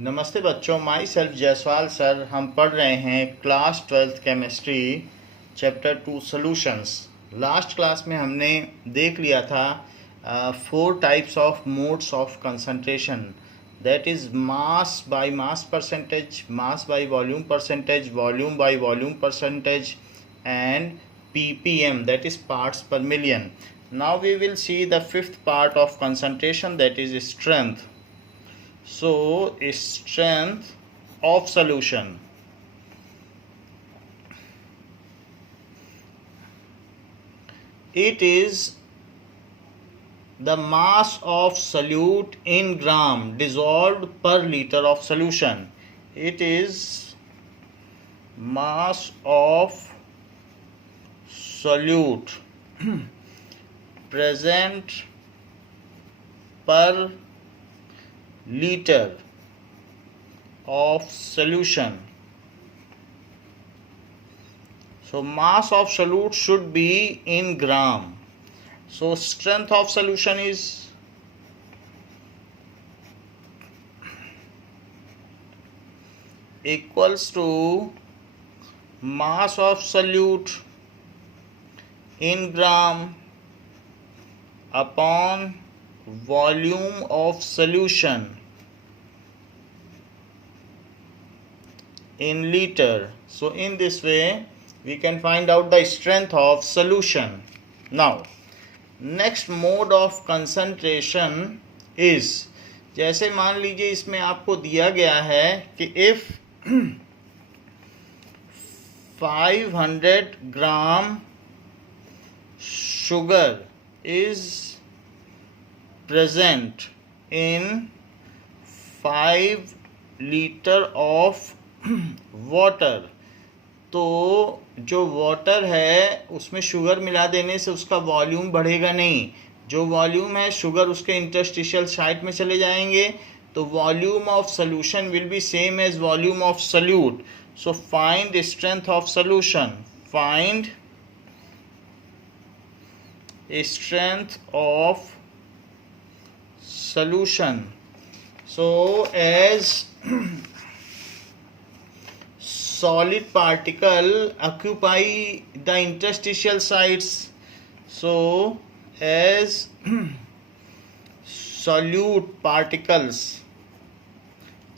नमस्ते बच्चों, my self Jaiswal sir. हम पढ़ रहे हैं class 12th chemistry chapter 2 solutions. Last class में हमने देख लिया था 4 types of modes of concentration, that is mass by mass percentage, mass by volume percentage, volume by volume percentage and ppm, that is parts per million. Now we will see the fifth part of concentration, that is strength. So strength of solution. It is the mass of solute in gram dissolved per liter of solution. It is mass of solute present per liter of solution. So mass of solute should be in gram. So strength of solution is equals to mass of solute in gram upon volume of solution in liter. So in this way we can find out the strength of solution. Now next mode of concentration is, जैसे मान लीजिए इसमें आपको दिया गया है कि if 500 gram sugar is present in 5 liter of water, तो जो वाटर है उसमें शुगर मिला देने से उसका वॉल्यूम बढ़ेगा नहीं। जो वॉल्यूम है शुगर उसके इंटरस्टिशियल साइट में चले जाएंगे, तो volume of solution will be same as volume of solute. So find strength of solution. Find strength of solution. So as solid particle occupy the interstitial sites, so as solute particles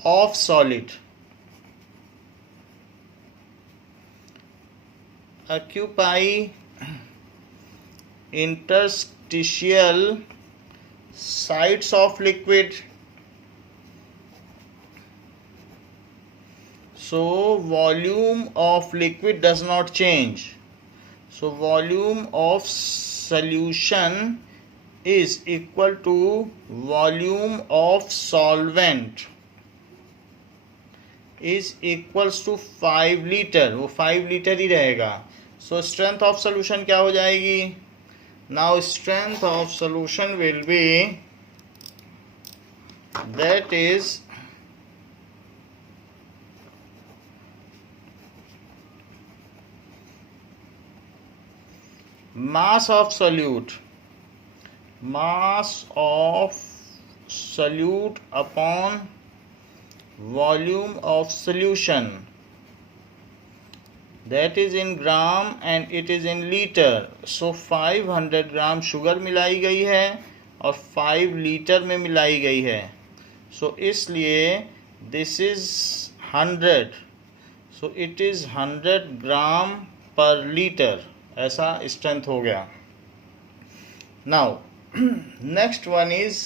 of solid occupy interstitial sites of liquid, so volume of liquid does not change. So volume of solution is equal to volume of solvent is equals to 5 liter. वो 5 litre ही रहेगा. So strength of solution क्या हो जाएगी? Now strength of solution will be, that is mass of solute, mass of solute upon volume of solution, that is in gram and it is in liter. So 500 gram sugar मिलाई गई है और 5 litre में मिलाई गई है. सो इसलिए this is 100, so it is 100 ग्राम पर लीटर. ऐसा स्ट्रेंथ हो गया. Now next one is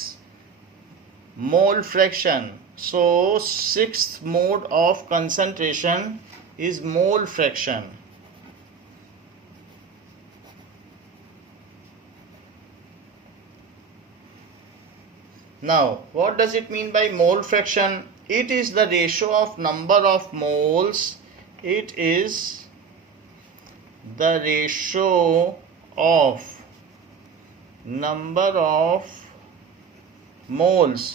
mole fraction. So sixth mode of concentration is mole fraction. Now what does it mean by mole fraction? It is the ratio of number of moles. It is the ratio of number of moles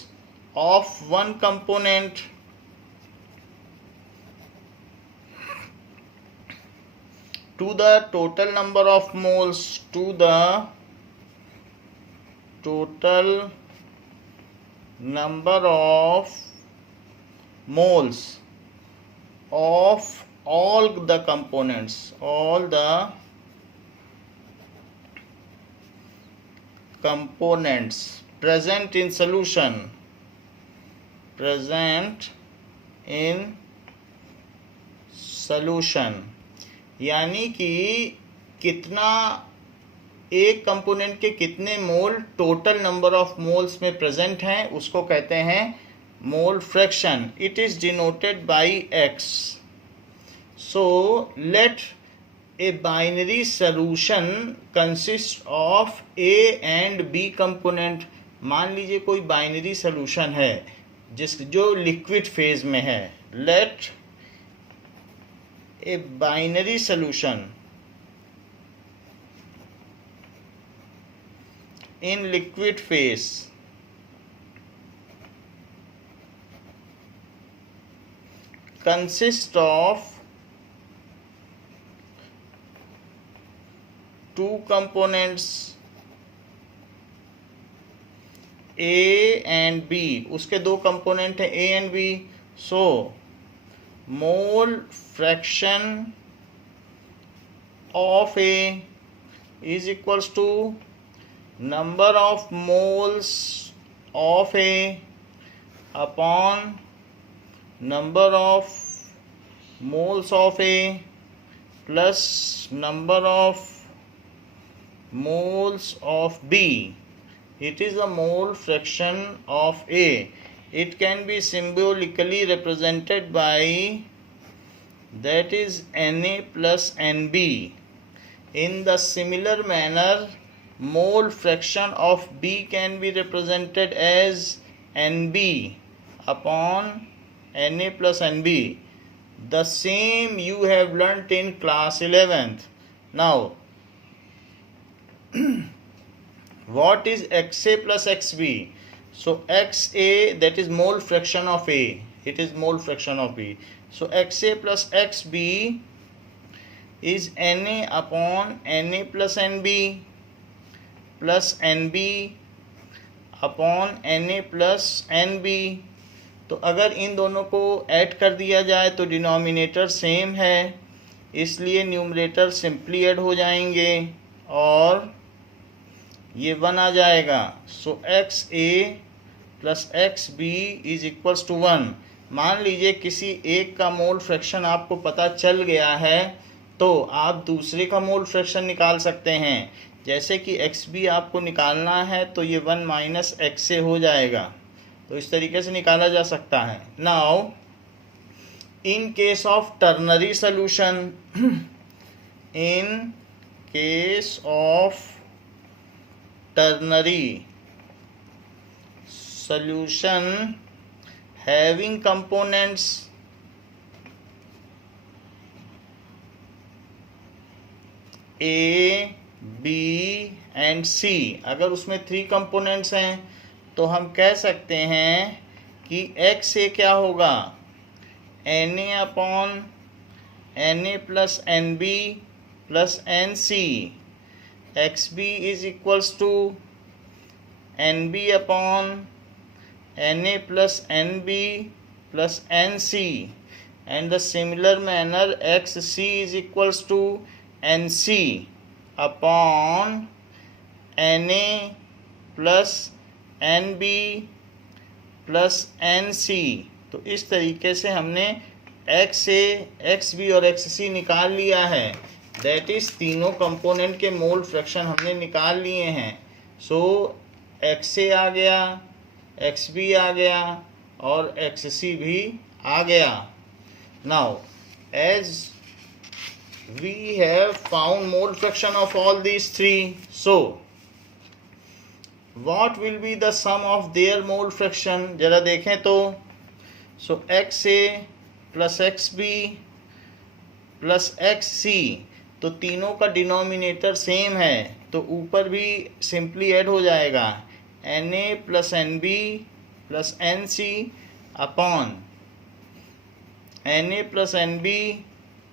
of one component to the total number of moles, to the total number of moles of all the components, all the components present in solution, present in solution, यानी कि कितना एक component के कितने मोल total number of moles में present हैं उसको कहते हैं mole fraction. It is denoted by x. So let a binary solution consist of a and b component. मान लीजिए कोई बाइनरी सॉल्यूशन है जो लिक्विड फेज में है. Let a binary solution in liquid phase consists of two components A and B. उसके दो component हैं A and B. So mole fraction of A is equals to number of moles of A upon number of moles of A plus number of moles of B. It is the mole fraction of A. It can be symbolically represented by, that is, Na plus Nb. In the similar manner, mole fraction of B can be represented as Nb upon Na plus Nb. The same you have learnt in class 11th. Now, what is XA plus XB? So XA, that is mole fraction of A. It is mole fraction of B. So XA plus XB is Na upon Na plus Nb plus Nb upon Na plus Nb. तो अगर इन दोनों को add कर दिया जाए तो denominator same है, इसलिए न्यूमरेटर सिंपली ऐड हो जाएंगे और ये 1 आ जाएगा. So XA plus XB is equals to 1. मान लीजिए किसी एक का मोल फ्रैक्शन आपको पता चल गया है तो आप दूसरे का मोल फ्रैक्शन निकाल सकते हैं. जैसे कि XB आपको निकालना है तो ये 1 माइनस एक्स से हो जाएगा, तो इस तरीके से निकाला जा सकता है. Now in case of ternary solution, in case of ternary solution having components A, B and C, अगर उसमें 3 कंपोनेंट्स हैं तो हम कह सकते हैं कि x से क्या होगा, Na upon Na plus Nb plus Nc. XB is equals to Nb upon Na plus Nb plus Nc. And the similar manner XC is equals to Nc upon Na plus Nb plus Nc. तो इस तरीके से हमने x से XB और XC निकाल लिया है. दैट इज तीनों कंपोनेंट के मोल फ्रैक्शन हमने निकाल लिए हैं. सो XA आ गया, XB आ गया और XC भी आ गया. Now as we have found mole fraction of all these three, so what will be the sum of their mole fraction? जरा देखें तो. so XA plus XB plus XC, तो तीनों का डिनोमिनेटर सेम है तो ऊपर भी सिंपली ऐड हो जाएगा. Na plus Nb plus Nc upon Na plus Nb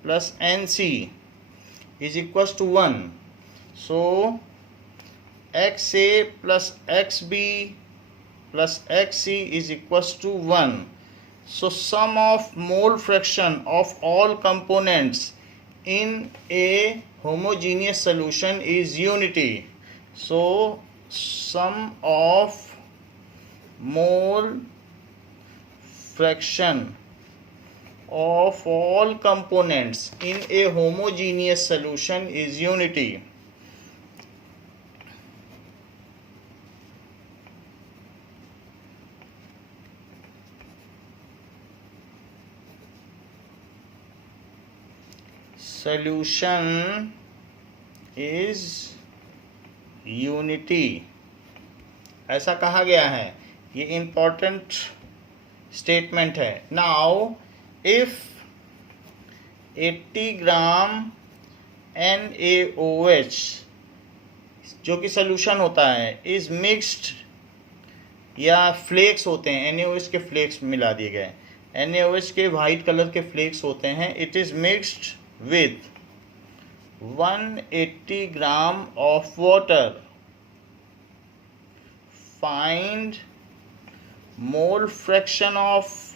plus Nc is equals to 1. So XA plus XB plus XC is equals to 1. So sum of mole fraction of all components in a homogeneous solution is unity. So sum of mole fraction of all components in a homogeneous solution is unity. Solution is unity, ऐसा कहा गया है. ये important statement है. Now if 80 gram NaOH जो कि solution होता है इज मिक्स्ड, या फ्लेक्स होते हैं, NaOH के फ्लेक्स मिला दिए गए, NaOH के वाइट कलर के फ्लेक्स होते हैं, it is mixed with 180 gram of water. Find mole fraction of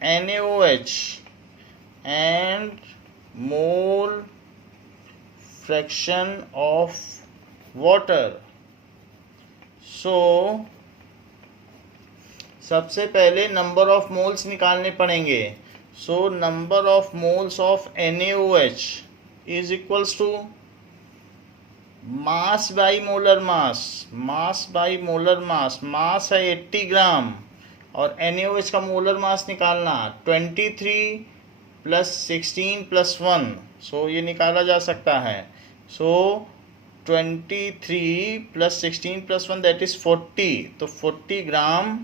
NaOH and mole fraction of water. So सबसे पहले नंबर ऑफ मोल्स निकालने पड़ेंगे. So number of moles of NaOH is equals to mass by molar mass. Mass by molar mass, mass है 80 ग्राम और NaOH का molar mass निकालना 23 plus 16 plus 1. सो ये निकाला जा सकता है. सो 23 प्लस 16 प्लस 1 दैट इज 40. तो 40 ग्राम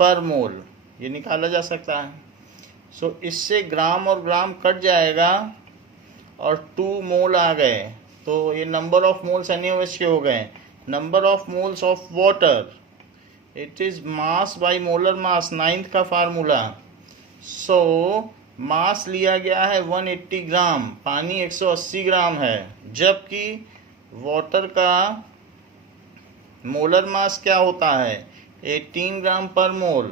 पर मोल ये निकाला जा सकता है. सो इससे ग्राम और ग्राम कट जाएगा और 2 मोल आ गए. तो ये नंबर ऑफ मोल्स NaOH के हो गए. Number of moles of water, it is mass by molar mass, 9th का फार्मूला. सो मास लिया गया है 180 ग्राम, पानी 180 ग्राम है, जबकि वाटर का मोलर मास क्या होता है 18 ग्राम पर मोल.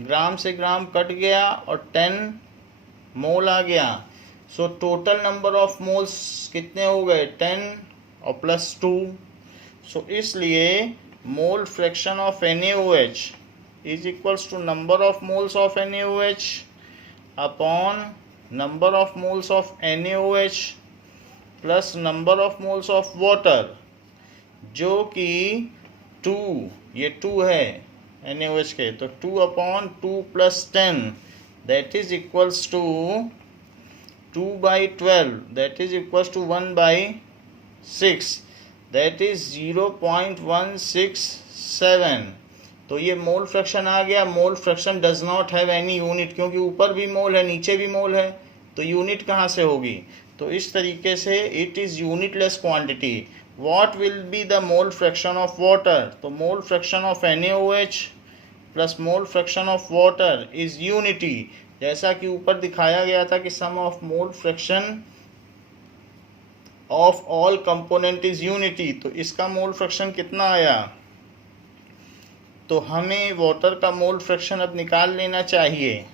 ग्राम से ग्राम कट गया और 10 मोल आ गया. So total number of moles कितने हो गए 10 और प्लस 2. सो इसलिए mole fraction of NaOH is equals to number of moles of NaOH upon number of moles of NaOH plus number of moles of water, जो कि 2, ये 2 है NaOH के, तो 2 upon 2 plus 10 that is equals to 2 by 12 that is equals to 1 by 6 that is 0.167. तो ये mole fraction आ गया. Mole fraction does not have any unit, क्योंकि ऊपर भी मोल है नीचे भी मोल है, तो यूनिट कहाँ से होगी. तो इस तरीके से it is unitless quantity. What will be the mole fraction of water? तो mole fraction of NaOH plus mole fraction of water is unity. जैसा कि ऊपर दिखाया गया था कि sum of mole fraction of all component is unity. तो इसका mole fraction कितना आया. तो हमें वाटर का मोल फ्रैक्शन अब निकाल लेना चाहिए.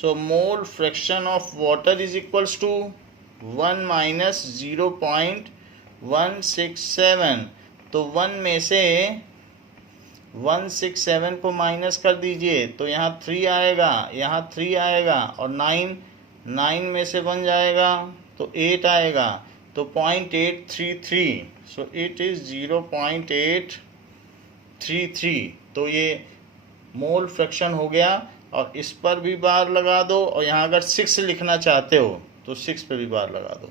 So mole fraction of water is equals to 1 minus 0.167. तो 1 में से 167 को माइनस कर दीजिए तो यहाँ 3 आएगा, यहाँ 3 आएगा और 9 में से 1 जाएगा तो 8 आएगा, तो 0.833. So it is 0.833. तो ये मोल फ्रैक्शन हो गया. और इस पर भी बार लगा दो, और यहाँ अगर 6 लिखना चाहते हो तो 6 पे भी बार लगा दो,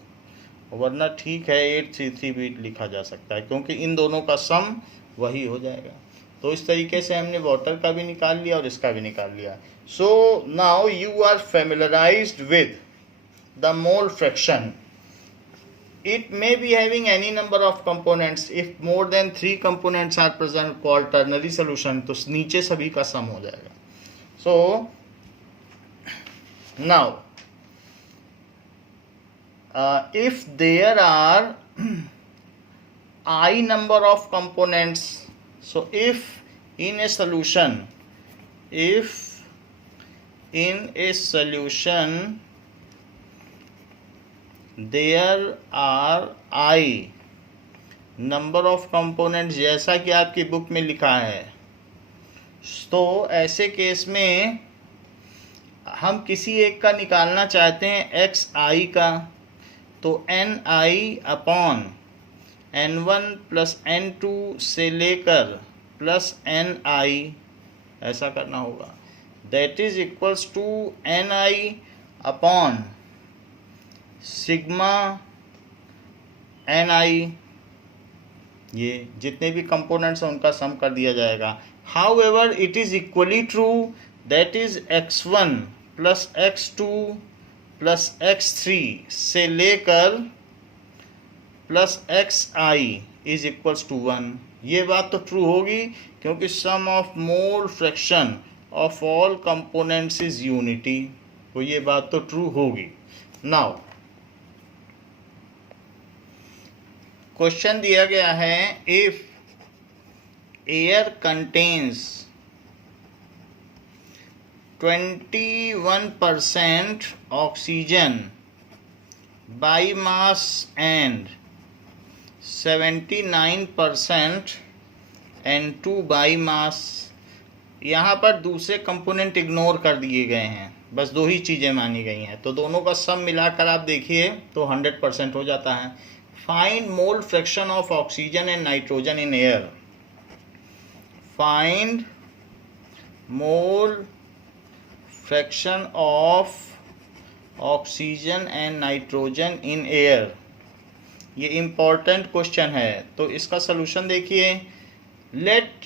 वरना ठीक है 833 भी लिखा जा सकता है, क्योंकि इन दोनों का सम वही हो जाएगा. तो इस तरीके से हमने वाटर का भी निकाल लिया और इसका भी निकाल लिया. So now you are familiarised with the mole fraction. It may be having any number of components. If more than 3 components are present, called ternary solution. तो नीचे सभी का सम हो जाएगा. So now if there are I number of components So if in a solution there are I number of components, जैसा कि आपकी book में लिखा है, तो ऐसे केस में हम किसी एक का निकालना चाहते हैं xi का, तो ni upon n1 plus n2 से लेकर प्लस ni ऐसा करना होगा, that is equals to ni upon sigma ni, ये जितने भी कंपोनेंट्स हैं उनका सम कर दिया जाएगा. However it is equally true that is x1 plus x2 plus x3 से लेकर plus xi is equals to 1. ये बात तो ट्रू होगी क्योंकि sum of mole fraction of all components is unity, तो ये बात तो ट्रू होगी. नाउ क्वेश्चन दिया गया है, if air contains 21% oxygen by mass and 79% N2 by mass. यहाँ पर दूसरे कंपोनेंट इग्नोर कर दिए गए हैं, बस दो ही चीज़ें मानी गई हैं, तो दोनों का सम मिलाकर आप देखिए तो 100% हो जाता है. Find mole fraction of oxygen and nitrogen in air. Find mole fraction of oxygen and nitrogen in air. ये इम्पॉर्टेंट क्वेश्चन है, तो इसका सलूशन देखिए. Let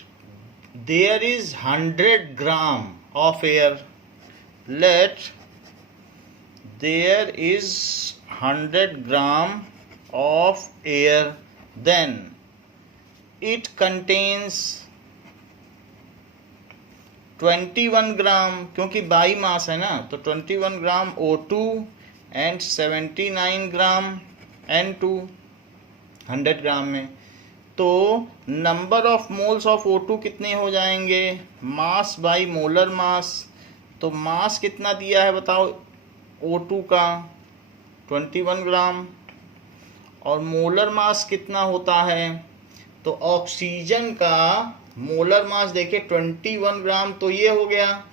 there is 100 gram of air. Let there is 100 gram of air, then it contains 21 gram, क्योंकि by मास है ना, तो 21 ग्राम O2 and 79 gram N2 100 ग्राम में. तो number of moles of O2 कितने हो जाएंगे, मास बाई मोलर मास. तो मास कितना दिया है बताओ O2 का, 21 ग्राम, और मोलर मास कितना होता है, तो ऑक्सीजन का मोलर मास देखिए 21 ग्राम, तो ये हो गया.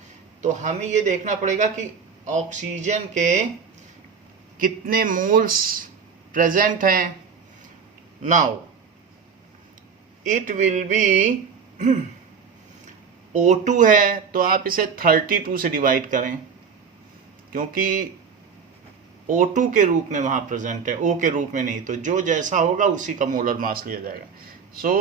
तो हमें ये देखना पड़ेगा कि ऑक्सीजन के कितने मोल्स प्रेजेंट हैं. Now it will be O2 है तो आप इसे 32 से डिवाइड करें, क्योंकि O2 के रूप में वहाँ प्रेजेंट है, O के रूप में नहीं, तो जो जैसा होगा उसी का मोलर मास लिया जाएगा. So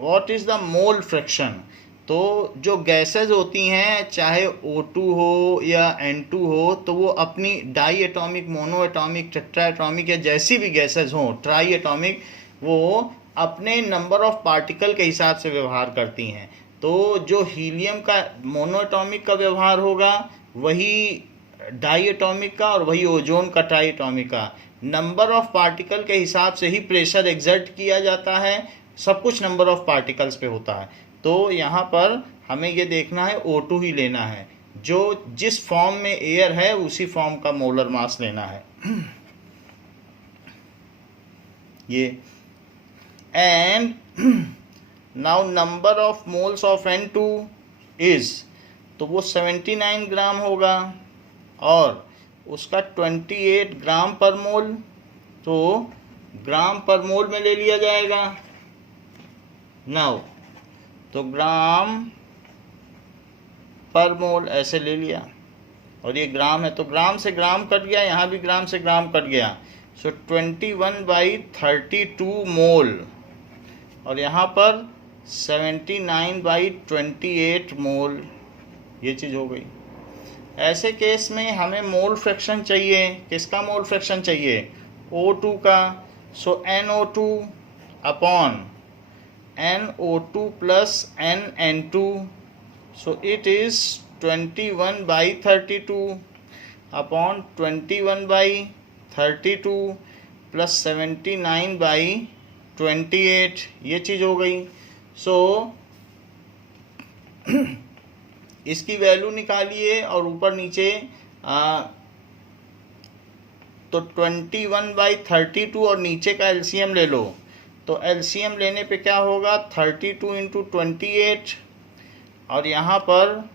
what is the mole fraction. तो जो गैसेज होती हैं, चाहे O2 हो या N2 हो, तो वो अपनी di atomic, mono atomic, tetra atomic या जैसी भी गैसेज हों, ट्राई एटॉमिक, वो अपने नंबर ऑफ पार्टिकल के हिसाब से व्यवहार करती हैं. तो जो हीलियम का मोनो एटॉमिक का व्यवहार होगा वही डाई एटॉमिक का, और वही ओजोन का ट्राई एटॉमिक का. नंबर ऑफ पार्टिकल के हिसाब से ही प्रेशर एग्जर्ट किया जाता है, सब कुछ नंबर ऑफ पार्टिकल्स पे होता है. तो यहाँ पर हमें ये देखना है O2 ही लेना है, जो जिस फॉर्म में एयर है उसी फॉर्म का मोलर मास लेना है. ये and now number of moles of N2 is, तो वो 79 ग्राम होगा और उसका 28 ग्राम पर मोल, तो ग्राम पर मोल में ले लिया जाएगा. नाउ तो ग्राम पर मोल ऐसे ले लिया, और ये ग्राम है तो ग्राम से ग्राम कट गया, यहाँ भी ग्राम से ग्राम कट गया. सो 21/32 मोल, और यहाँ पर 79/28 मोल, ये चीज़ हो गई. ऐसे केस में हमें मोल फ्रैक्शन चाहिए. किसका मोल फ्रैक्शन चाहिए, O2 का. सो NO2 upon NO2 plus NN2, so it is 21/32 upon 21/32 plus 79/28, ये चीज़ हो गई. सो इसकी वैल्यू निकालिए और ऊपर नीचे तो 21/32 और नीचे का एलसीएम ले लो। तो एलसीएम लेने पे क्या होगा, 32 इंटू 28 और यहाँ पर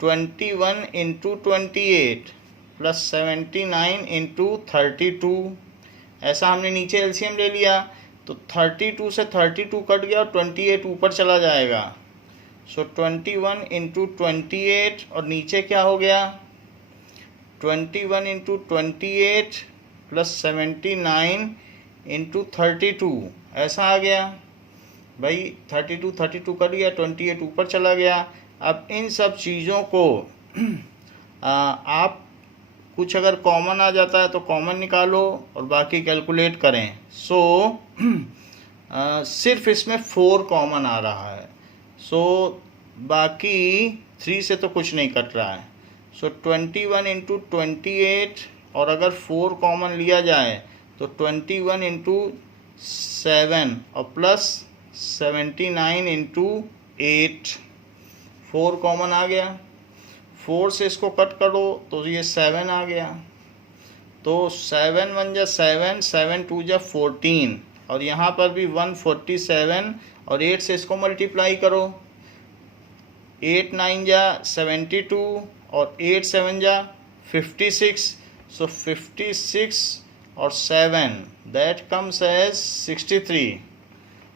21 इंटू 28 प्लस 79 इंटू 32। ऐसा हमने नीचे एलसीएम ले लिया तो 32 से 32 कट गया और 28 ऊपर चला जाएगा। सो 21 इंटू 28 और नीचे क्या हो गया, 21 इंटू 28 प्लस 79 इंटू 32 ऐसा आ गया। भाई 32 कट गया, 28 ऊपर चला गया। अब इन सब चीज़ों को आप कुछ अगर कॉमन आ जाता है तो कॉमन निकालो और बाकी कैलकुलेट करें। सो सिर्फ इसमें 4 कॉमन आ रहा है। सो बाकी 3 से तो कुछ नहीं कट रहा है। सो 21 इंटू 28 और अगर 4 कॉमन लिया जाए तो 21 इंटू 7 और प्लस 79 इंटू 8, 4 कॉमन आ गया। 4 से इसको कट करो तो ये 7 आ गया। तो 7 1 जा 7, 7 2 जा 14 और यहाँ पर भी 147 और 8 से इसको मल्टीप्लाई करो। 8 9 जा 72 और 8 7 जा 56। सो 56 और 7 दैट कम्स एज 63।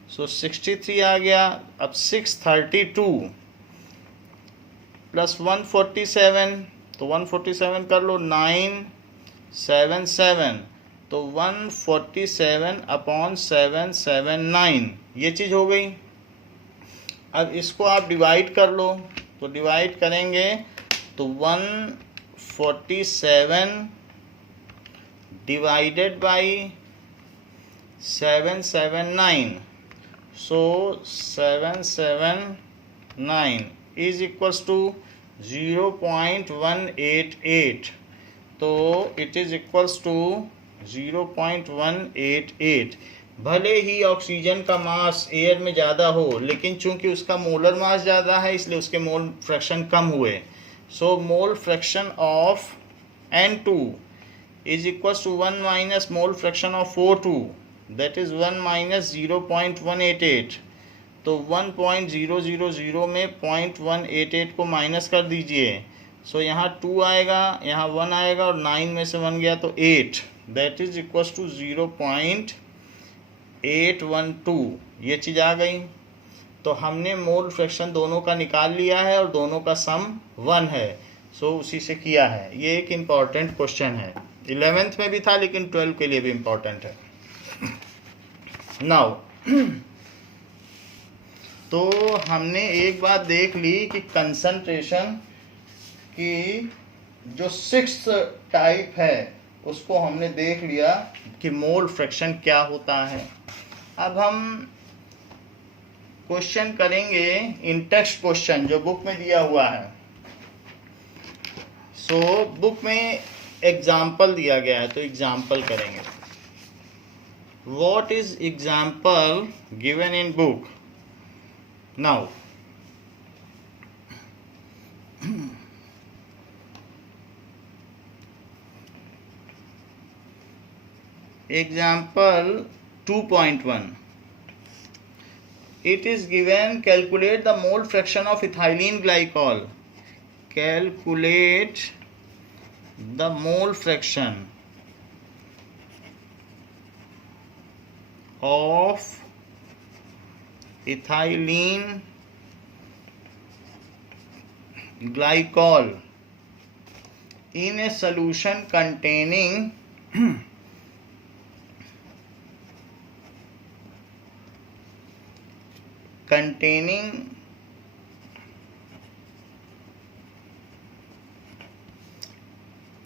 सो 63 आ गया। अब 632 प्लस 147 तो 147 कर लो, 977 तो 147 अपॉन 779 ये चीज़ हो गई। अब इसको आप डिवाइड कर लो तो डिवाइड करेंगे तो 147 divided by 779 so 779 is equals to 0.188। तो इट इज़ इक्वल्स टू 0.188। भले ही ऑक्सीजन का मास एयर में ज़्यादा हो लेकिन चूंकि उसका मोलर मास ज़्यादा है इसलिए उसके मोल फ्रैक्शन कम हुए। So mole fraction of N2 is equals to 1 minus mole fraction of O2 that is 1 minus 0.188। तो 1.000 में 0.188 को माइनस कर दीजिए। सो यहाँ 2 आएगा, यहाँ 1 आएगा और 9 में से 1 गया तो 8 दैट इज इक्वल्स टू 0.812। ये चीज़ आ गई। तो हमने मोल फ्रैक्शन दोनों का निकाल लिया है और दोनों का सम 1 है। सो उसी से किया है। ये एक इम्पॉर्टेंट क्वेश्चन है, 11th में भी था लेकिन 12 के लिए भी इम्पॉर्टेंट है। नाउ तो हमने एक बात देख ली कि कंसंट्रेशन की जो 6th टाइप है उसको हमने देख लिया कि मोल फ्रैक्शन क्या होता है। अब हम क्वेश्चन करेंगे इन टेक्स्ट क्वेश्चन जो बुक में दिया हुआ है। सो बुक में एग्जाम्पल दिया गया है तो एग्जाम्पल करेंगे। What is example given in book? Now example 2.1 it is given calculate the mole fraction of ethylene glycol. Calculate the mole fraction of ethylene glycol in a solution containing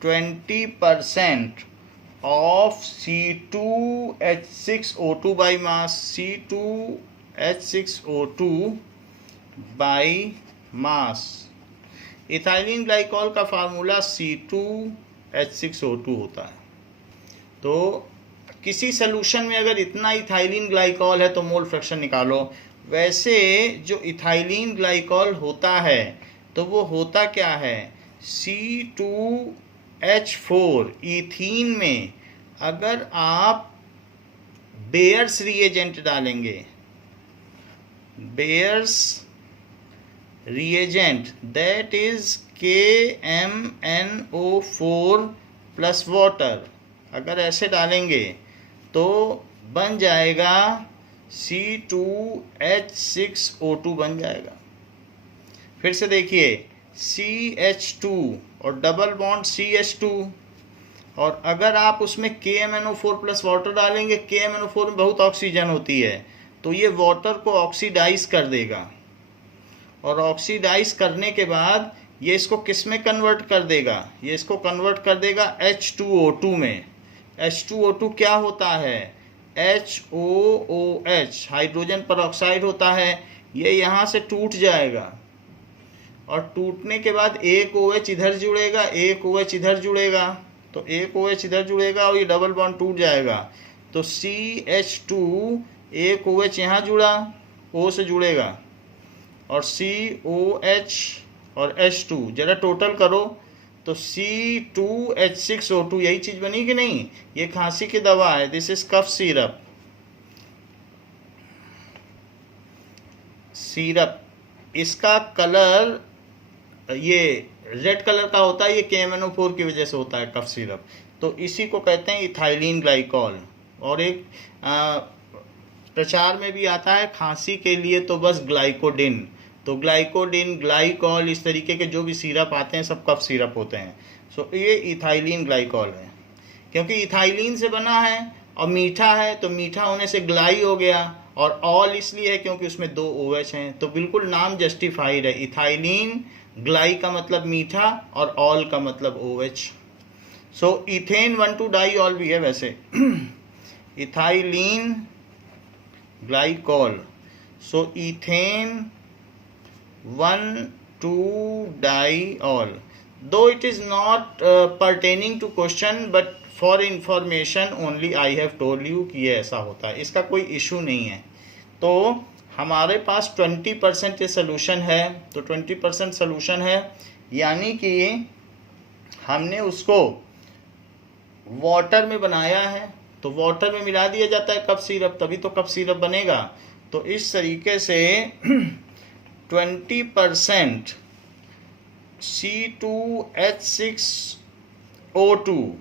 20% of C2H6O2 by mass, C2H6O2 by mass। Ethylene glycol का formula C2H6O2 होता है। तो किसी solution में अगर इतना ethylene glycol है तो मोल फ्रैक्शन निकालो। वैसे जो इथाइलिन ग्लाइकॉल होता है तो वो होता क्या है, C2H4 ईथीन में अगर आप बेयर्स रिएजेंट डालेंगे, bears reagent that is KMNO4 plus water, अगर ऐसे डालेंगे तो बन जाएगा C2H6O2 बन जाएगा। फिर से देखिए CH2 और डबल बॉन्ड CH2, और अगर आप उसमें KMNO4 प्लस वाटर डालेंगे, KMNO4 में बहुत ऑक्सीजन होती है तो ये वाटर को ऑक्सीडाइज कर देगा, और ऑक्सीडाइज करने के बाद ये इसको किस में कन्वर्ट कर देगा, ये इसको कन्वर्ट कर देगा H2O2 में। H2O2 क्या होता है, HOOH हाइड्रोजन परऑक्साइड होता है। ये यहाँ से टूट जाएगा और टूटने के बाद एक OH इधर जुड़ेगा, एक OH इधर जुड़ेगा, तो एक OH इधर जुड़ेगा और ये डबल बॉन्ड टूट जाएगा, तो CH2 एक OH यहाँ जुड़ा, O से जुड़ेगा, और COH और H2 जरा टोटल करो तो C2H6O2, यही चीज़ बनी कि नहीं। ये खांसी की दवा है, दिस इज कफ सिरप, इसका कलर ये रेड कलर का होता है, ये KMNO4 की वजह से होता है कफ सिरप, तो इसी को कहते हैं इथाइलिन ग्लाइकॉल। और एक प्रचार में भी आता है खांसी के लिए तो बस ग्लाइकोडिन, तो ग्लाइकोडिन, ग्लाइकॉल, इस तरीके के जो भी सिरप आते हैं सब कफ सिरप होते हैं। सो ये इथाइलिन ग्लाइकॉल है, क्योंकि इथाइलिन से बना है और मीठा है, तो मीठा होने से ग्लाई हो गया, और ऑल इसलिए है क्योंकि उसमें 2 OH हैं, तो बिल्कुल नाम जस्टिफाइड है। इथाइलिन, ग्लाई का मतलब मीठा और ऑल का मतलब OH। सो इथेन 1,2 डाइऑल भी है वैसे ethylene glycol, so ethane 1,2 diol, though it is not pertaining to question but for information only I have told you कि ये ऐसा होता है, इसका कोई इशू नहीं है। तो हमारे पास 20% ये सोल्यूशन है, तो 20% सोल्यूशन है यानी कि हमने उसको वाटर में बनाया है, तो वाटर में मिला दिया जाता है कफ सिरप, तभी तो कफ सिरप बनेगा। तो इस तरीके से 20% C2H6O2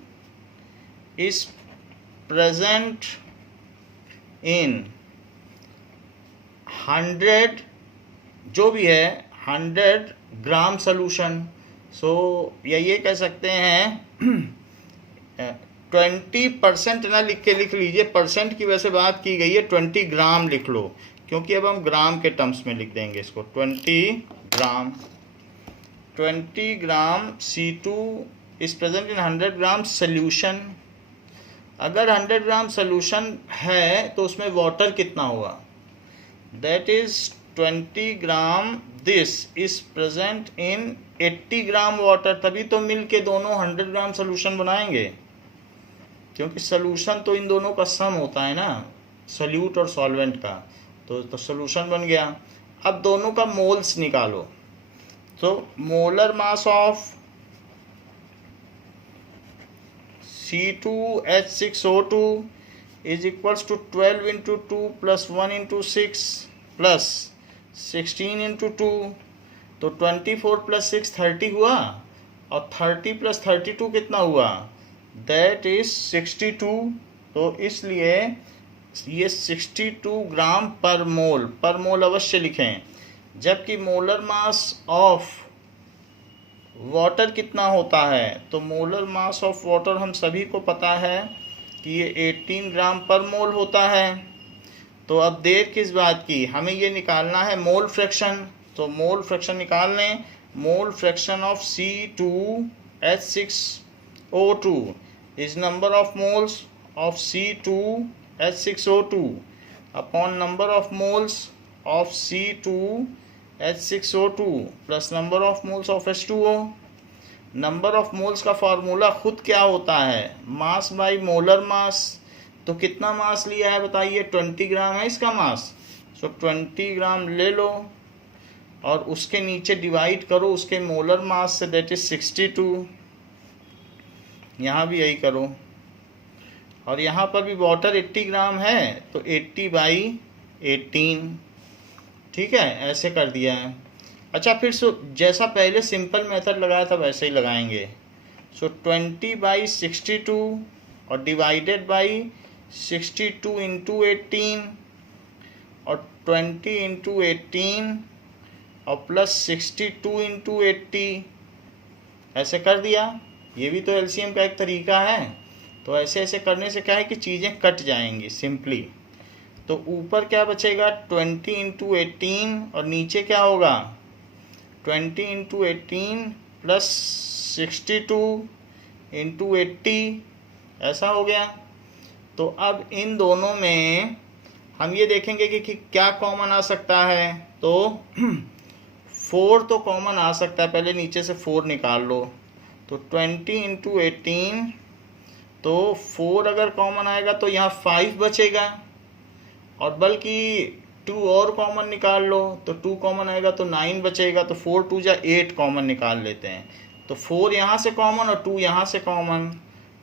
is present in 100 जो भी है 100 ग्राम सोल्यूशन। सो ये कह सकते हैं 20% ना लिख के लिख लीजिए, परसेंट की वैसे बात की गई है, 20 ग्राम लिख लो, क्योंकि अब हम ग्राम के टर्म्स में लिख देंगे इसको। 20 ग्राम C2 is present in 100 gram solution. अगर 100 ग्राम सोल्यूशन है तो उसमें वाटर कितना होगा, that is 20 gram this is present in 80 gram water, तभी तो मिल के दोनों 100 ग्राम सोल्यूशन बनाएंगे, क्योंकि सोल्यूशन तो इन दोनों का सम होता है ना, सोल्यूट और सॉल्वेंट का, तो सोल्यूशन बन गया। अब दोनों का मोल्स निकालो, तो molar mass of C2H6O2 is equals to 12 into 2 plus 1 into 6 plus 16 into 2, तो 24 प्लस 6 30 हुआ, और 30 प्लस 32 कितना हुआ, दैट इज 62। तो इसलिए ये 62 ग्राम पर मोल अवश्य लिखें। जबकि मोलर मास ऑफ वाटर कितना होता है, तो मोलर मास ऑफ वाटर हम सभी को पता है कि ये 18 ग्राम पर मोल होता है। तो अब देर किस बात की, हमें ये निकालना है मोल फ्रैक्शन, तो मोल फ्रैक्शन निकाल लें। मोल fraction of C2H6O2 is number of moles of C2H6O2 upon number of moles of C2H6O2 plus number of moles of H2O। Number of moles का फार्मूला खुद क्या होता है, मास बाय मोलर मास। तो कितना मास लिया है बताइए, 20 ग्राम है इसका मास, सो 20 ग्राम ले लो और उसके नीचे डिवाइड करो उसके मोलर मास से, दैट इज 62। यहाँ भी यही करो और यहाँ पर भी वाटर 80 ग्राम है तो 80/18। ठीक है, ऐसे कर दिया है। अच्छा, फिर जैसा पहले सिंपल मेथड लगाया था वैसे ही लगाएंगे। सो 20/62 और डिवाइडेड बाई 62 इंटू 18 और 20 इंटू 18 और प्लस 62 इंटू 80, ऐसे कर दिया। ये भी तो एलसीएम का एक तरीका है। तो ऐसे ऐसे करने से क्या है कि चीज़ें कट जाएंगी सिंपली। तो ऊपर क्या बचेगा 20 इंटू 18 और नीचे क्या होगा 20 इंटू 18 प्लस 62 इंटू 80, ऐसा हो गया। तो अब इन दोनों में हम ये देखेंगे कि क्या कॉमन आ सकता है। तो 4 तो कॉमन आ सकता है, पहले नीचे से 4 निकाल लो। तो 20 इंटू 18, तो 4 अगर कॉमन आएगा तो यहाँ 5 बचेगा और बल्कि 2 और कॉमन निकाल लो तो 2 कॉमन आएगा तो 9 बचेगा। तो 4 2 जा 8 कॉमन निकाल लेते हैं। तो 4 यहाँ से कॉमन और 2 यहाँ से कॉमन,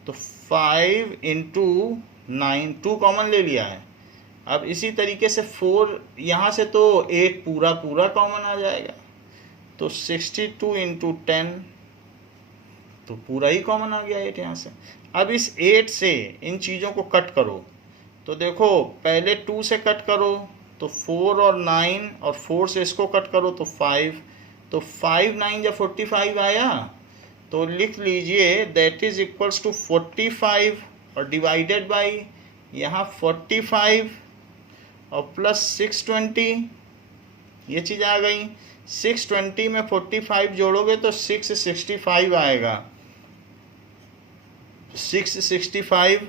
तो 5 इंटू 9, 2 कॉमन ले लिया है। अब इसी तरीके से 4 यहाँ से तो 8 पूरा पूरा कॉमन आ जाएगा। तो 62 इंटू 10, तो पूरा ही कॉमन आ गया 8 यहाँ से। अब इस 8 से इन चीज़ों को कट करो। तो देखो पहले 2 से कट करो तो 4 और 9, और 4 से इसको कट करो तो 5। तो 5 9 या 45 आया। तो लिख लीजिए दैट इज इक्वल्स टू 45 और डिवाइडेड बाई यहाँ 45 और प्लस 620, ये चीज़ आ गई। 620 में 45 जोड़ोगे तो 665 आएगा, 665।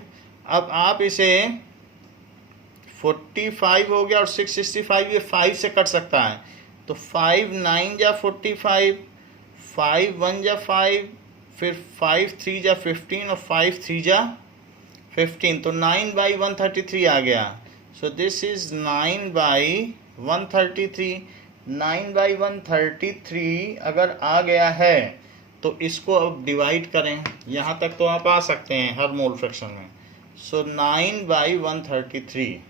अब आप इसे 45 हो गया और 665 ये 5 से कट सकता है। तो 5 9 जा 45, 5 1 जा 5, फिर 5 3 जा 15 और 5 3 जा 15, तो 9/133 आ गया। So this is 9/133। 9/133 अगर आ गया है तो इसको अब डिवाइड करें। यहाँ तक तो आप आ सकते हैं हर मोल फ्रैक्शन में। So 9/133,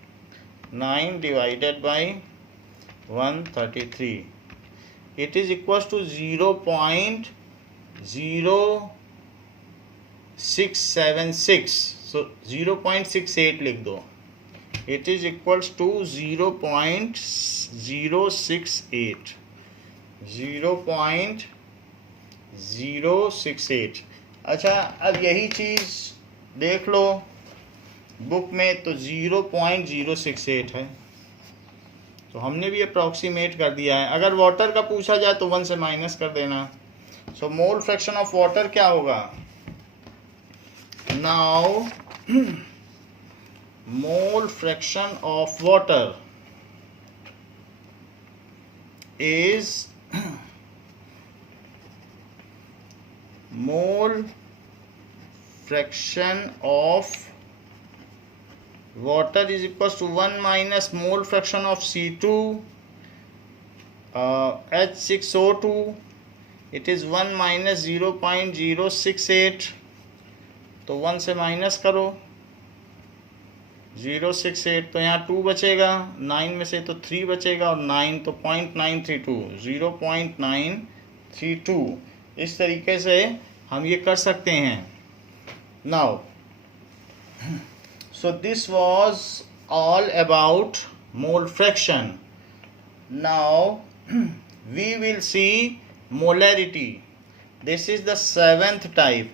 9 divided by 133, it is equal to 0.0676। So 0.68 लिख दो। It is equals to 0.068, 0.068। अच्छा, अब यही चीज़ देख लो बुक में तो 0.068 है। तो हमने भी अप्रॉक्सीमेट कर दिया है। अगर वाटर का पूछा जाए तो 1 से माइनस कर देना। सो मोल फ्रैक्शन ऑफ वाटर क्या होगा now? Mole fraction of water is mole fraction of water is equals to 1 minus mole fraction of C2 H6O2. it is 1 minus 0.068, तो 1 से माइनस करो 0.68, तो यहाँ 2 बचेगा, 9 में से तो 3 बचेगा और 9 तो 0.932, 0.932। इस तरीके से हम ये कर सकते हैं। Now so this was all about mole fraction. Now we will see molarity. This is the 7th type.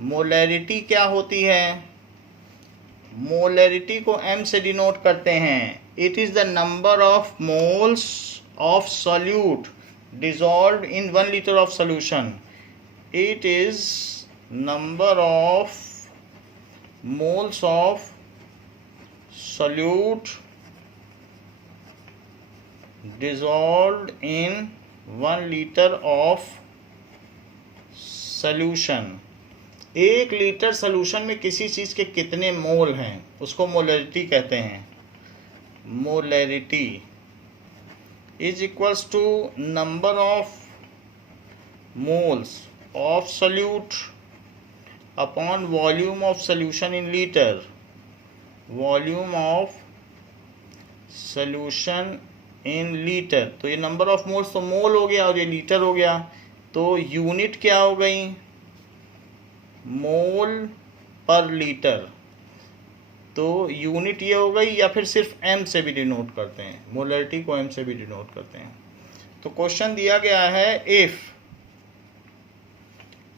Molarity क्या होती है? मोलैरिटी को m से डिनोट करते हैं। It is the number of moles of solute dissolved in 1 liter of solution. It is number of moles of solute dissolved in 1 liter of solution. 1 litre solution में किसी चीज़ के कितने मोल हैं उसको मोलैरिटी कहते हैं। molarity is equals to number of moles of solute upon volume of solution in liter. Volume of solution in litre, तो ये नंबर ऑफ मोल्स तो मोल हो गया और ये लीटर हो गया, तो यूनिट क्या हो गई, मोल पर लीटर, तो यूनिट ये हो गई, या फिर सिर्फ एम से भी डिनोट करते हैं, मोलरिटी को एम से भी डिनोट करते हैं। तो क्वेश्चन दिया गया है इफ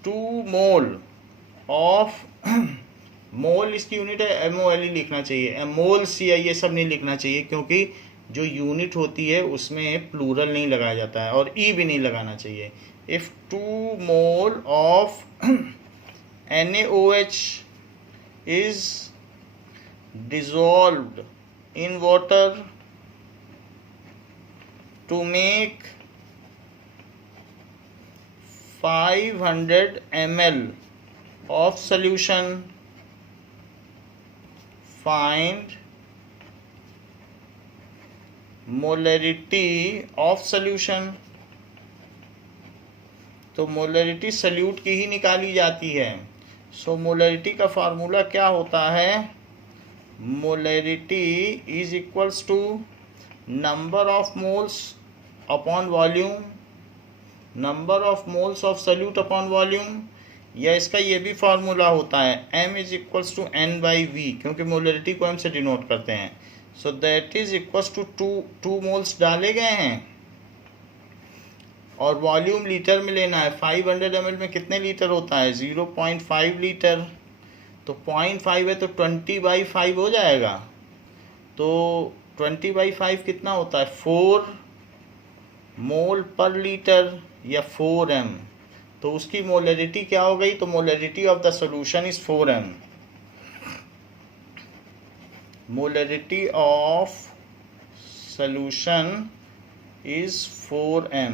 2 मोल ऑफ मोल इसकी यूनिट है, MOL ही लिखना चाहिए, मोल CI ये सब नहीं लिखना चाहिए, क्योंकि जो यूनिट होती है उसमें प्लूरल नहीं लगाया जाता है और ई भी नहीं लगाना चाहिए। If 2 mole of NaOH is dissolved in water to make 500 ml of solution, find molarity of solution। तो मोलरिटी सल्यूट की ही निकाली जाती है। सो मोलरिटी का फार्मूला क्या होता है, molarity is equals to number of moles upon volume, number of moles of solute upon volume, या इसका ये भी फार्मूला होता है m is equals to n/v, क्योंकि मोलरिटी को m से डिनोट करते हैं। So that is equals to 2 moles डाले गए हैं और वॉल्यूम लीटर में लेना है। 500 ml में कितने लीटर होता है, 0.5 लीटर, तो 0.5 है तो 20/5 हो जाएगा, तो 20/5 कितना होता है, 4 मोल पर लीटर या 4m, तो उसकी मोलरिटी क्या हो गई, तो molarity of the solution is 4m, molarity of solution is 4m,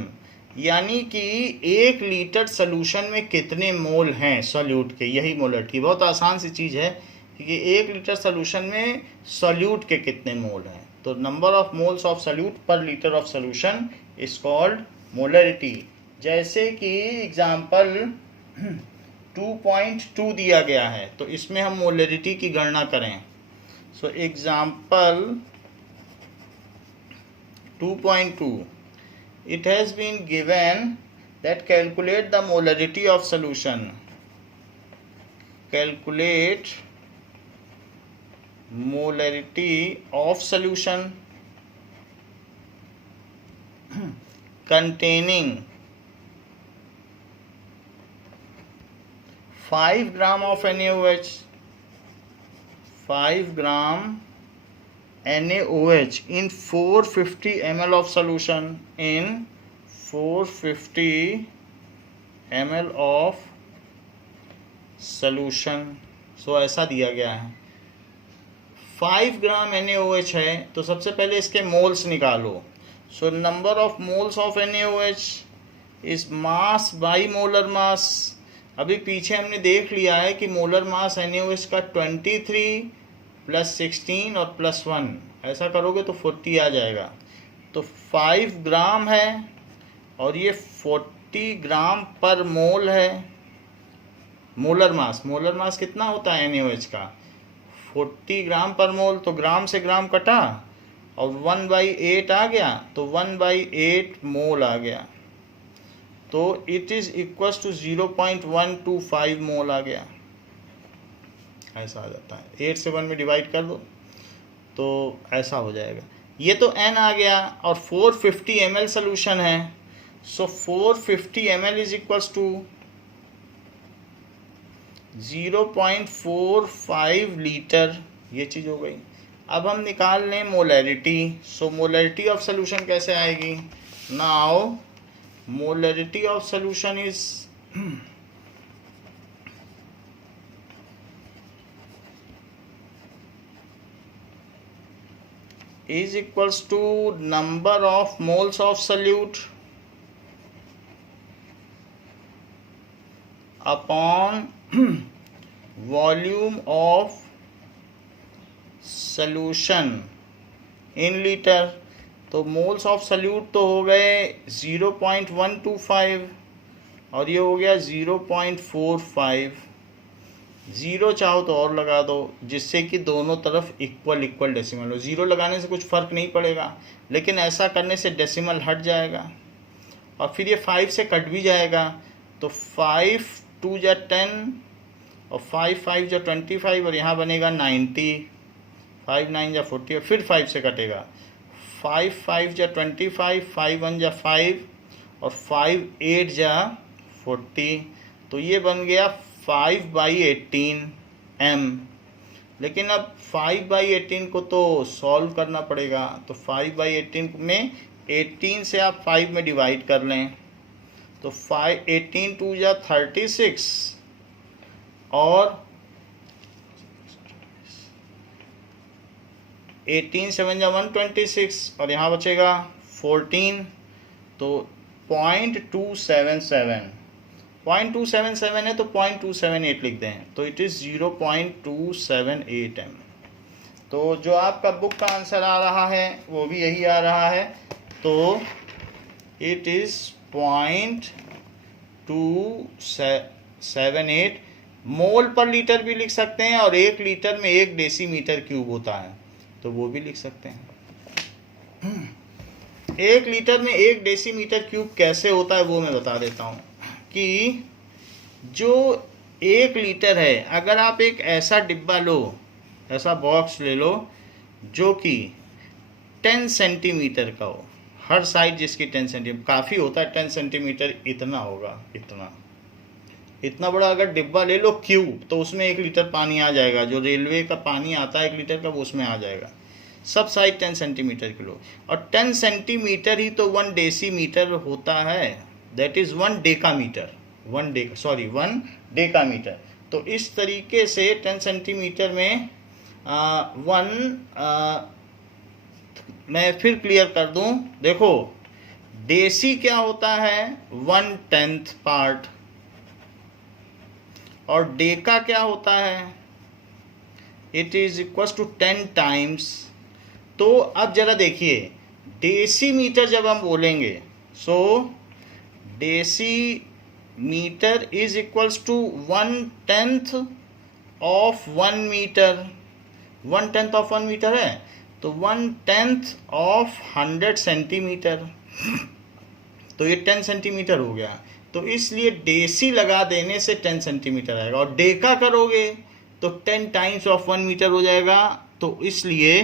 यानी कि 1 लीटर सॉल्यूशन में कितने मोल हैं सॉल्यूट के, यही मोलरिटी। बहुत आसान सी चीज़ है कि 1 लीटर सॉल्यूशन में सॉल्यूट के कितने मोल हैं, तो number of moles of solute per litre of solution is called molarity. जैसे कि एग्जाम्पल 2.2 दिया गया है, तो इसमें हम मोलरिटी की गणना करें। So example 2.2, it has been given that calculate the molarity of solution, calculate molarity of solution containing 5 gram of NaOH, 5 gram NaOH in 450 ml of solution, in 450 ml of solution। सो ऐसा दिया गया है, 5 ग्राम NaOH है, तो सबसे पहले इसके moles निकालो। सो number of moles of NaOH is mass by molar मास। अभी पीछे हमने देख लिया है कि मोलर मास NaOH का 23 + 16 और +1, ऐसा करोगे तो 40 आ जाएगा। तो 5 ग्राम है और ये 40 ग्राम पर मोल है। मोलर मास कितना होता है NaOH का, 40 ग्राम पर मोल, तो ग्राम से ग्राम कटा और 1/8 आ गया, तो 1/8 मोल आ गया, तो इट इज इक्वल्स टू 0.125 मोल आ गया, ऐसा आ जाता है। 8 से 1 में डिवाइड कर दो तो ऐसा हो जाएगा। ये तो n आ गया और 450 ml सोल्यूशन है, so 450 ml is equals to 0.45 litre, ये चीज़ हो गई। अब हम निकाल लें molarity. So molarity of solution कैसे आएगी, now molarity of solution is equals to number of moles of solute upon volume of solution in litre. तो मोल्स ऑफ सल्यूट तो हो गए 0.125 और ये हो गया 0.45। ज़ीरो चाहो तो और लगा दो, जिससे कि दोनों तरफ इक्वल इक्वल डेसिमल हो। ज़ीरो लगाने से कुछ फ़र्क नहीं पड़ेगा, लेकिन ऐसा करने से डेसिमल हट जाएगा और फिर ये 5 से कट भी जाएगा। तो 5 2 जा 10 और 5 5 जा 25 और यहाँ बनेगा 90। 5 9 जा 40 और फिर 5 से कटेगा। 5 5 जा 25, 5 1 जा 5 और 5 8 जा 40। तो ये बन गया 5/18 m। लेकिन अब 5/18 को तो सॉल्व करना पड़ेगा। तो 5/18 में 18 से आप 5 में डिवाइड कर लें। तो 18 2 जा 36 और 18 7 जा 126 और यहाँ बचेगा 14। तो 0.277 है तो 0.278 लिख दें। तो इट इज़ 0.278 m। तो जो आपका बुक का आंसर आ रहा है वो भी यही आ रहा है। तो इट इज़ 0.278 मोल पर लीटर भी लिख सकते हैं और 1 लीटर में 1 डेसीमीटर क्यूब होता है, तो वो भी लिख सकते हैं। 1 लीटर में 1 डेसीमीटर क्यूब कैसे होता है वो मैं बता देता हूँ कि जो 1 लीटर है, अगर आप एक ऐसा डिब्बा लो, ऐसा बॉक्स ले लो जो कि 10 सेंटीमीटर का हो, हर साइड जिसकी 10 सेंटीमीटर काफ़ी होता है। 10 सेंटीमीटर इतना होगा, इतना बड़ा अगर डिब्बा ले लो क्यूब, तो उसमें 1 लीटर पानी आ जाएगा। जो रेलवे का पानी आता है 1 लीटर का, वो उसमें आ जाएगा। सब साइड 10 सेंटीमीटर की लो, और 10 सेंटीमीटर ही तो 1 डेसीमीटर होता है। That is 1 decametre. 1 डेकामीटर। तो इस तरीके से 10 सेंटीमीटर में मैं फिर क्लियर कर दूं। देखो, डेसी क्या होता है? 1/10 पार्ट। और डेका क्या होता है? It is equal to 10 times. तो अब जरा देखिए, डेसीमीटर जब हम बोलेंगे, so decimetre is equals to 1/10 of 1 metre. 1/10 of 1 metre है तो 1/10 ऑफ 100 सेंटीमीटर। तो ये 10 सेंटीमीटर हो गया। तो इसलिए डेसी लगा देने से 10 सेंटीमीटर आएगा, और डेका करोगे तो 10 टाइम्स ऑफ 1 मीटर हो जाएगा। तो इसलिए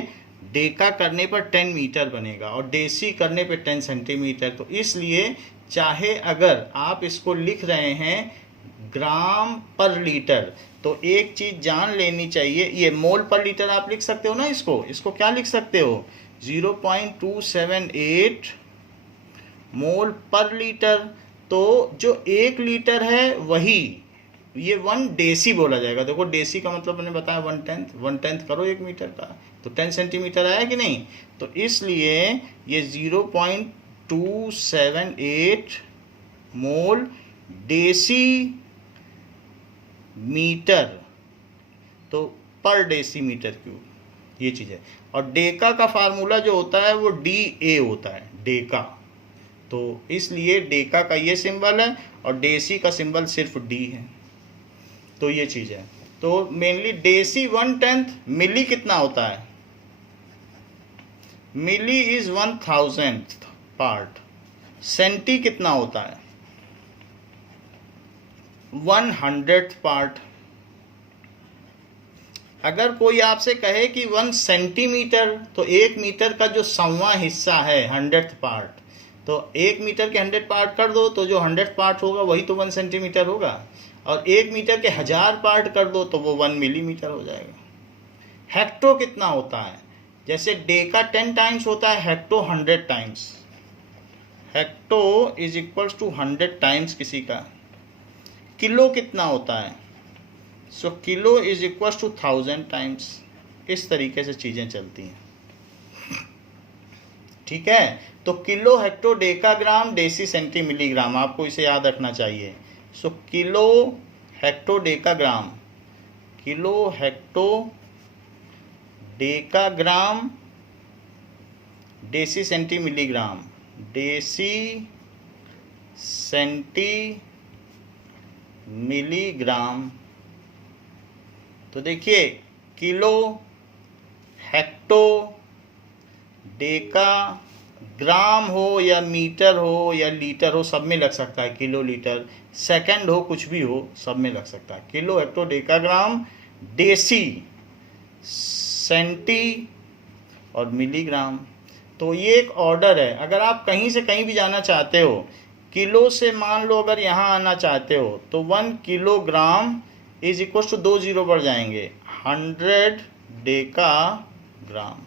डेका करने पर 10 मीटर बनेगा और डेसी करने पर 10 सेंटीमीटर। तो इसलिए चाहे अगर आप इसको लिख रहे हैं ग्राम पर लीटर, तो एक चीज़ जान लेनी चाहिए, ये मोल पर लीटर आप लिख सकते हो ना। इसको क्या लिख सकते हो? 0.278 मोल पर लीटर। तो जो 1 लीटर है वही ये 1 डेसी बोला जाएगा। देखो, डेसी का मतलब मैंने बताया 1/10 करो 1 मीटर का, तो 10 सेंटीमीटर आया कि नहीं? तो इसलिए ये 0.278 मोल डेसी मीटर, तो पर डेसीमीटर क्यूब, ये चीज़ है। और डेका का फार्मूला जो होता है वो DA होता है, डेका। तो इसलिए डेका का ये सिंबल है और डेसी का सिंबल सिर्फ D है। तो ये चीज़ है। तो मेनली डेसी 1/10। मिली कितना होता है? मिली इज 1000th पार्ट। सेंटी कितना होता है? 100th part. अगर कोई आपसे कहे कि 1 सेंटीमीटर, तो 1 मीटर का जो 100वां हिस्सा है 100th पार्ट, तो 1 मीटर के 100 पार्ट कर दो तो जो 100th पार्ट होगा वही तो 1 सेंटीमीटर होगा। और 1 मीटर के 1000 पार्ट कर दो तो वो 1 मिलीमीटर हो जाएगा। हेक्टो कितना होता है? जैसे डेका 10 टाइम्स होता है, hecto 100 times. Hecto is equals to 100 times किसी का। किलो कितना होता है? So kilo is equals to 1000 times. इस तरीके से चीज़ें चलती हैं, ठीक है। तो kilo, hecto, decagram, deci, centi, milligram, आपको इसे याद रखना चाहिए। So kilo, hecto, decagram, kilo, hecto, decagram, deci centi milligram, deci centi milligram. तो देखिए किलो, हेक्टो, डेका, ग्राम हो या मीटर हो या लीटर हो, सब में लग सकता है। किलो, लीटर, सेकंड हो, कुछ भी हो, सब में लग सकता है। किलो, हेक्टो, डेका, ग्राम, डेसी, सेंटी और मिलीग्राम। तो ये एक ऑर्डर है। अगर आप कहीं से कहीं भी जाना चाहते हो, किलो से मान लो अगर यहाँ आना चाहते हो तो 1 kilogram is equal to 2 zero बढ़ जाएंगे 100 डेका ग्राम।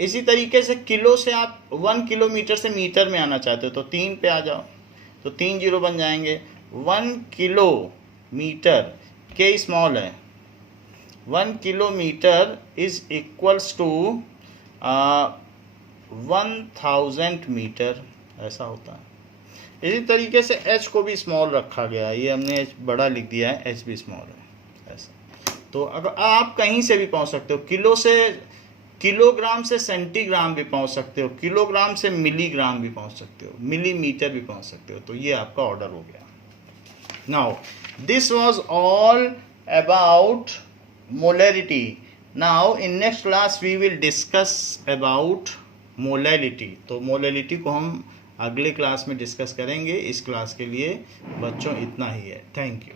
इसी तरीके से किलो से आप 1 किलोमीटर से मीटर में आना चाहते हो तो 3 पे आ जाओ, तो 3 जीरो बन जाएंगे। 1 किलोमीटर, के स्मॉल है, 1 kilometre is equals to 1000 metre, ऐसा होता है। इसी तरीके से h को भी स्मॉल रखा गया है, ये हमने h बड़ा लिख दिया है, h भी स्मॉल है ऐसा। तो अगर आप कहीं से भी पहुंच सकते हो, किलो से किलोग्राम से सेंटीग्राम भी पहुंच सकते हो, किलोग्राम से मिलीग्राम भी पहुंच सकते हो, मिलीमीटर भी पहुंच सकते हो। तो ये आपका ऑर्डर हो गया। Now this was all about molarity. Now in next class we will discuss about molality. तो मोलैलिटी को हम अगले क्लास में डिस्कस करेंगे। इस क्लास के लिए बच्चों इतना ही है। Thank you.